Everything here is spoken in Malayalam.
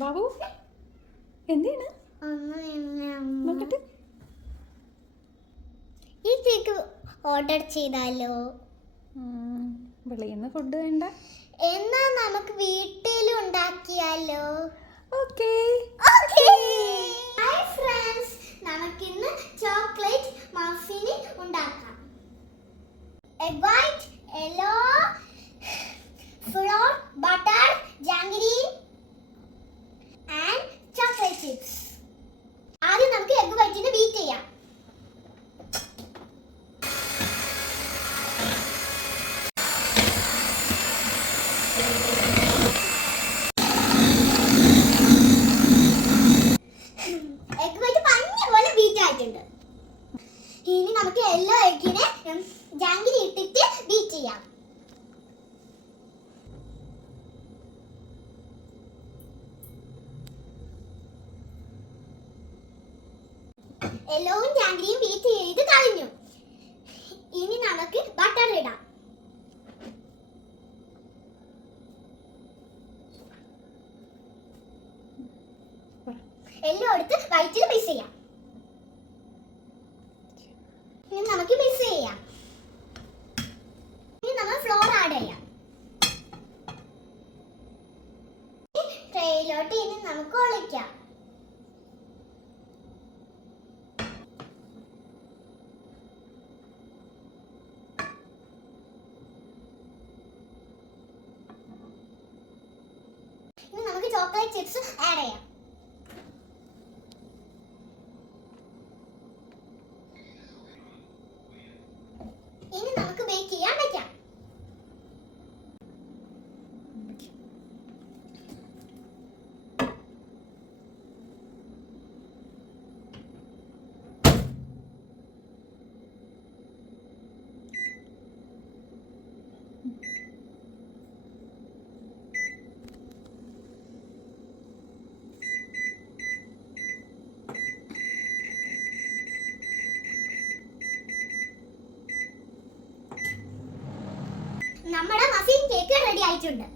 ബാബു എന്താണ് നോക്കട്ടെ. ഈ കേക്ക് ഓർഡർ ചെയ്താലോ? വെളിയിൽ നിന്ന് ഫുഡ് വേണ്ട, എന്നാ നമുക്ക് വീട്ടിൽ ഉണ്ടാക്കിയാലോ? ഓക്കേ. ഹായ് ഫ്രണ്ട്സ്, നമുക്കിന്ന് ചോക്ലേറ്റ് മഫിൻ ഉണ്ടാക്കാം. Egg white, yellow, flour, butter, jaggery and chocolate chips. ആദ്യം നമുക്ക് എഗ് വൈറ്റിനെ ബീറ്റ് ചെയ്യാം. എഗ് വൈറ്റ് പഞ്ഞ പോലെ ബീറ്റ് ആയിട്ടുണ്ട്. ഇനി നമുക്ക് യെല്ലോ എഗ്ഗിനെ ജാംഗരി ഇട്ടിട്ട് ബീറ്റ് ചെയ്യാം. യെല്ലോവും ജാംഗരിയും ബീറ്റ് ചെയ്ത് കഴിഞ്ഞു. ഇനി നമുക്ക് ബട്ടർ ഇടാം. യെല്ലോ എടുത്ത് വൈറ്റിൽ മിക്സ് ചെയ്യാം. ഇനി നമുക്ക് മിക്സ് ചെയ്യാം. ഇനി നമ്മൾ ഫ്ലോർ ആഡ് ചെയ്യാം. ട്രേയിലോട്ട് ഇനി നമുക്ക് ഒഴിക്കാം. ഇനി നമുക്ക് ചോക്ലേറ്റ് ചിപ്സ് ആഡ് ചെയ്യാം. ഇനി നമുക്ക് ബേക്ക് ചെയ്യാൻ വെക്കാം. നമ്മുടെ മഫിൻ കേക്ക് റെഡി ആയിട്ടുണ്ട്.